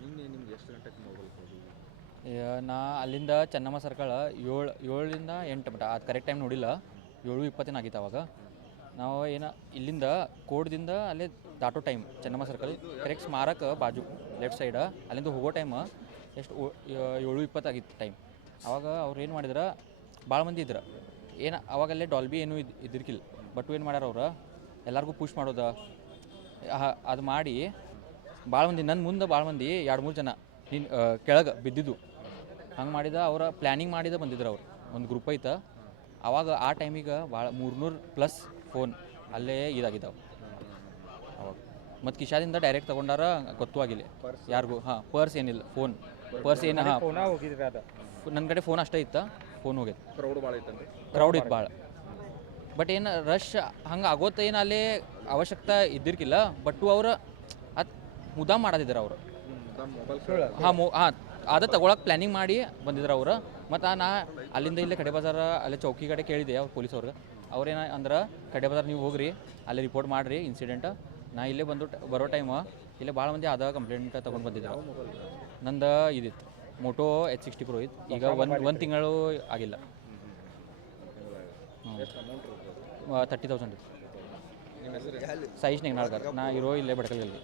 ನಿನ್ನೆ ಮೊಬೈಲ್ ನಾ ಅಲ್ಲಿಂದ ಚೆನ್ನಮ್ಮ ಸರ್ಕಲ್ ಏಳು, ಏಳರಿಂದ ಎಂಟು ಮಟ ಅದು ಕರೆಕ್ಟ್ ಟೈಮ್ ನೋಡಿಲ್ಲ. ಏಳು ಇಪ್ಪತ್ತೇನು ಆಗಿತ್ತು ಅವಾಗ. ನಾವು ಏನ, ಇಲ್ಲಿಂದ ಕೋಡ್ದಿಂದ ಅಲ್ಲೇ ದಾಟೋ ಟೈಮ್ ಚೆನ್ನಮ್ಮ ಸರ್ಕಲ್ ಕರೆಕ್ಟ್ ಸ್ಮಾರಕ ಬಾಜು ಲೆಫ್ಟ್ ಸೈಡ ಅಲ್ಲಿಂದ ಹೋಗೋ ಟೈಮ್ ಎಷ್ಟು ಏಳು ಇಪ್ಪತ್ತು ಏಳು ಇಪ್ಪತ್ತಾಗಿತ್ತು ಟೈಮ್ ಅವಾಗ ಅವ್ರು ಏನು ಮಾಡಿದ್ರೆ ಭಾಳ ಮಂದಿ ಇದ್ರು. ಏನು, ಅವಾಗಲ್ಲೇ ಡಾಲ್ಬಿ ಏನೂ ಇದ್, ಇದ್ದಿರ್ಕಿಲ್ಲ. ಬಟ್ ಏನು ಮಾಡ್ಯಾರ ಅವ್ರು? ಎಲ್ಲರಿಗೂ ಪುಷ್ ಮಾಡೋದ. ಅದು ಮಾಡಿ ಭಾಳ ಮಂದಿ ನನ್ನ ಮುಂದೆ ಭಾಳ ಮಂದಿ ಎರಡು ಮೂರು ಜನ. ನಿನ್ನ ಕೆಳಗೆ ಬಿದ್ದಿದ್ದು. ಹಂಗೆ ಮಾಡಿದ ಅವರ ಪ್ಲ್ಯಾನಿಂಗ್ ಮಾಡಿದ ಬಂದಿದ್ರು ಅವ್ರು. ಒಂದು ಗ್ರೂಪ್ ಐತೆ. ಅವಾಗ ಆ ಟೈಮಿಗೆ ಭಾಳ ಮೂರ್ನೂರು ಪ್ಲಸ್ ಫೋನ್ ಅಲ್ಲೇ ಇದಾಗಿದ್ದಾವೆ. ಅವಾಗ. ಮತ್ತು ಕಿಶಾದಿಂದ ಡೈರೆಕ್ಟ್ ತೊಗೊಂಡಾರ ಗೊತ್ತೂ ಆಗಿಲ್ಲ. ಯಾರಿಗೂ ಹಾಂ ಪರ್ಸ್ ಏನಿಲ್ಲ ಫೋನ್ ಪರ್ಸ್ ಏನು ಹಾಂ. ನನ್ನ ಕಡೆ ಫೋನ್ ಅಷ್ಟೇ ಇತ್ತು. ಫೋನ್ ಹೋಗ್ಯದ. ಕ್ರೌಡ್ ಭಾಳ ಇತ್ತು ಕ್ರೌಡ್ ಇತ್ತು ಭಾಳ ಬಟ್ ಏನು ರಶ್ ಹಂಗೆ ಆಗೋತ್ತ ಏನು ಅಲ್ಲಿ ಅವಶ್ಯಕತೆ ಇದ್ದಿರ್ಕಿಲ್ಲ. ಬಟ್ಟು ಅವ್ರು ಮುದಾ ಮಾಡದಿದ್ರು ಅವರು. ಹಾಂ ಮು ಹಾಂ ಅದ ತಗೊಳಕ್ಕೆ ಪ್ಲ್ಯಾನಿಂಗ್ ಮಾಡಿ ಬಂದಿದ್ರು ಅವರು. ಮತ್ತು ನಾ ಅಲ್ಲಿಂದ ಇಲ್ಲೇ ಕಡೆ ಬಜಾರ ಅಲ್ಲೇ ಚೌಕಿ ಕಡೆ ಕೇಳಿದೆ ಅವ್ರು ಪೊಲೀಸವ್ರಿಗೆ ಅವ್ರೇನ ಅಂದ್ರೆ ಕಡೆ ಬಜಾರ್ ನೀವು ಹೋಗ್ರಿ ಅಲ್ಲಿ ರಿಪೋರ್ಟ್ ಮಾಡಿರಿ ಇನ್ಸಿಡೆಂಟ್ ನಾ ಇಲ್ಲೇ ಬಂದು ಬರೋ ಟೈಮ್ ಇಲ್ಲೇ ಭಾಳ ಮಂದಿ ಆದ ಕಂಪ್ಲೇಂಟ್ ತೊಗೊಂಡು ಬಂದಿದ್ರು. ನಂದು ಇದಿತ್ತು. ಮೋಟೋ ಎಚ್ ಸಿಕ್ಸ್ಟಿ ಪ್ರೋ ಇತ್ತು ಈಗ ಒಂದು ಒಂದು ತಿಂಗಳು ಆಗಿಲ್ಲ. ತರ್ಟಿ ತೌಸಂಡ್ ಇತ್ತು. ಸೈಜ್ ನೆಗ್ನಾಳ್ಗಾರ ನಾ ಇರೋ ಇಲ್ಲೇ ಬಡ್ಕಲ್ಗಲ್ಲಿ.